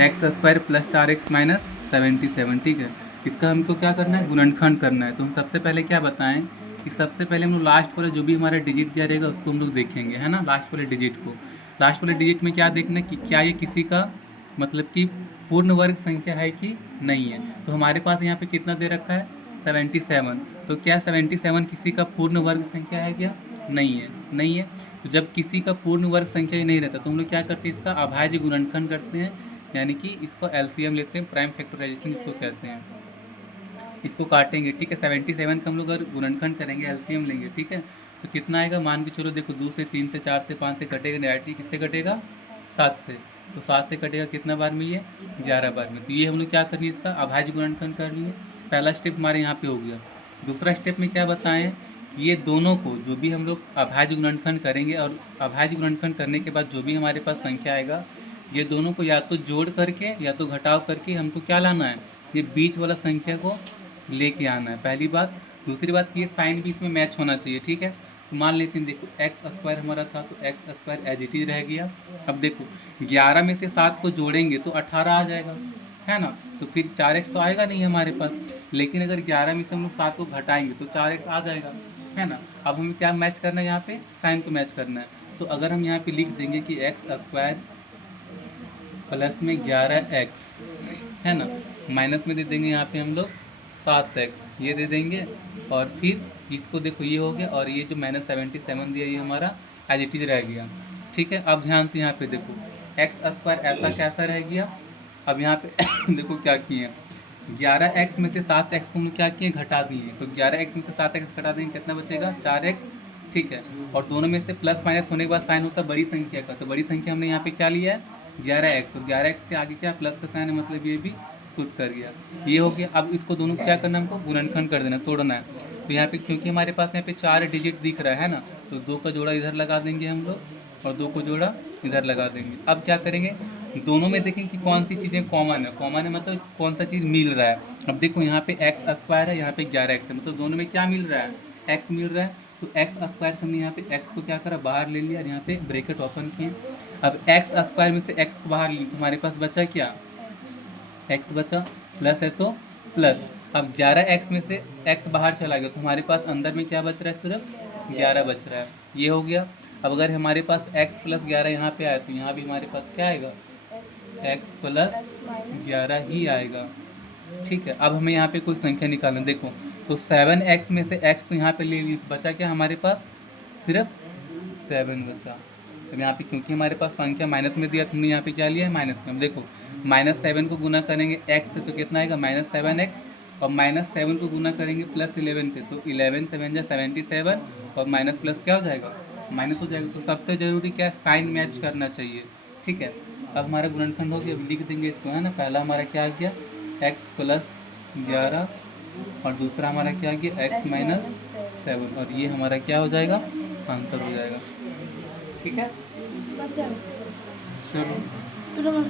X square plus 4x minus 77, ठीक है। इसका हमको क्या करना है, गुणनखंड करना है। तो हम सबसे पहले क्या बताएं कि सबसे पहले हम लोग लास्ट वाला जो भी हमारा डिजिट दिया रहेगा उसको हम लोग देखेंगे, है ना, लास्ट वाले डिजिट को। लास्ट वाले डिजिट में क्या देखना है कि क्या ये किसी का मतलब कि पूर्ण वर्ग संख्या है कि नहीं है। तो हमारे पास यहाँ पे कितना दे रखा है, 77। तो क्या 77 किसी का पूर्ण वर्ग संख्या है क्या, नहीं है, नहीं है। तो जब किसी का पूर्ण वर्ग संख्या ही नहीं रहता तो हम लोग क्या करते हैं, इसका अभाज्य गुणनखंड करते हैं, यानी कि इसको एलसीएम लेते हैं, प्राइम फैक्टराइजेशन इसको कहते हैं। इसको काटेंगे, ठीक है। 77 का हम लोग अगर गुणनखंड करेंगे, एलसीएम लेंगे, ठीक है, तो कितना आएगा, मान के चलो, देखो 2 से 3 से 4 से 5 से कटेगा, डायरेक्टली किससे कटेगा, 7 से। तो 7 से कटेगा कितना बार में, ये 11 बार में। तो ये हम लोग क्या करिए, इसका अभाज्य गुणनखंड कर लिए। पहला स्टेप हमारे यहाँ पे हो गया। दूसरा स्टेप में क्या बताएं, ये दोनों को जो भी हम लोग अभाज्य गुणनखंड करेंगे और अभाज्य गुणनखंड करने के बाद जो भी हमारे पास संख्या आएगा, ये दोनों को या तो जोड़ करके या तो घटाव करके हमको क्या लाना है, ये बीच वाला संख्या को लेके आना है, पहली बात। दूसरी बात कि ये साइन भी इसमें मैच होना चाहिए, ठीक है। तो मान लेते हैं, देखो एक्स स्क्वायर हमारा था तो x square as it is रह गया। अब देखो 11 में से 7 को जोड़ेंगे तो 18 आ जाएगा, है ना। तो फिर 4x तो आएगा नहीं हमारे पास, लेकिन अगर 11 में से हम लोग 7 को घटाएंगे तो 4x आ जाएगा, है ना। अब हमें क्या मैच करना है, यहाँ पे साइन को मैच करना है। तो अगर हम यहाँ पे लिख देंगे कि एक्स स्क्वायर प्लस में 11x, है ना, माइनस में दे देंगे यहाँ पे हम लोग 7x, ये दे देंगे। और फिर इसको देखो ये हो गया, और ये जो माइनस 77 दिया ये हमारा एज इट इज रह गया, ठीक है। अब ध्यान से यहाँ पे देखो एक्स स्क्वायर ऐसा कैसा रह गया। अब यहाँ पे देखो क्या किए, 11x में से 7x को हम क्या किए, घटा दिए। तो 11x में से 7x घटा देंगे, कितना बचेगा, 4x, ठीक है। और दोनों में से प्लस माइनस होने के बाद साइन होता है बड़ी संख्या का, तो बड़ी संख्या हमने यहाँ पे क्या लिया है, 11x। और 11x के आगे क्या प्लस का साइन है, मतलब ये भी शुद्ध कर गया, ये हो गया। अब इसको दोनों क्या करना है, हमको गुणनखंड कर देना, तोड़ना है। तो यहाँ पे क्योंकि हमारे पास यहाँ पे 4 डिजिट दिख रहा है ना, तो 2 का जोड़ा इधर लगा देंगे हम लोग और 2 को जोड़ा इधर लगा देंगे। अब क्या करेंगे, दोनों में देखें कि कौन सी चीज़ें कॉमन है, कॉमन है मतलब कौन सा चीज़ मिल रहा है। अब देखो यहाँ पे एक्स स्क्वायर है, यहाँ पे 11x है, मतलब दोनों में क्या मिल रहा है, एक्स मिल रहा है। तो एक्स स्क्वायर से हमने यहाँ पे एक्स को क्या करा, बाहर ले लिया और यहाँ पे ब्रैकेट ओपन किए। अब एक्स स्क्वायर में से एक्स को बाहर ली तो हमारे पास बचा क्या, एक्स बचा, प्लस है तो प्लस। अब 11x में से x बाहर चला गया तो हमारे पास अंदर में क्या बच रहा है, सिर्फ 11 बच रहा है, ये हो गया। अब अगर हमारे पास x प्लस 11 यहाँ पे आया तो यहाँ भी हमारे पास क्या आएगा, x प्लस 11 ही आएगा, ठीक है। अब हमें यहाँ पे कोई संख्या निकालना, देखो तो 7x में से x तो यहाँ पे ले ली, बचा क्या हमारे पास, सिर्फ 7 बचा। अब यहाँ पे क्योंकि हमारे पास संख्या माइनस में दिया तो हमने यहाँ पे क्या लिया है, माइनस में। हम देखो -7 को गुना करेंगे x से तो कितना आएगा, -7x, और -7 को गुना करेंगे +11 से तो 11 7 जा 77, और माइनस प्लस क्या हो जाएगा, माइनस हो जाएगा। तो सबसे ज़रूरी क्या है, साइन मैच करना चाहिए, ठीक है। अब हमारा गुणनखंड हो गया, अब लिख देंगे इसको, है ना। पहला हमारा क्या आ गया, x प्लस 11, और दूसरा हमारा क्या आ गया, x माइनस 7, और ये हमारा क्या हो जाएगा, आंसर हो जाएगा, ठीक है। चलो।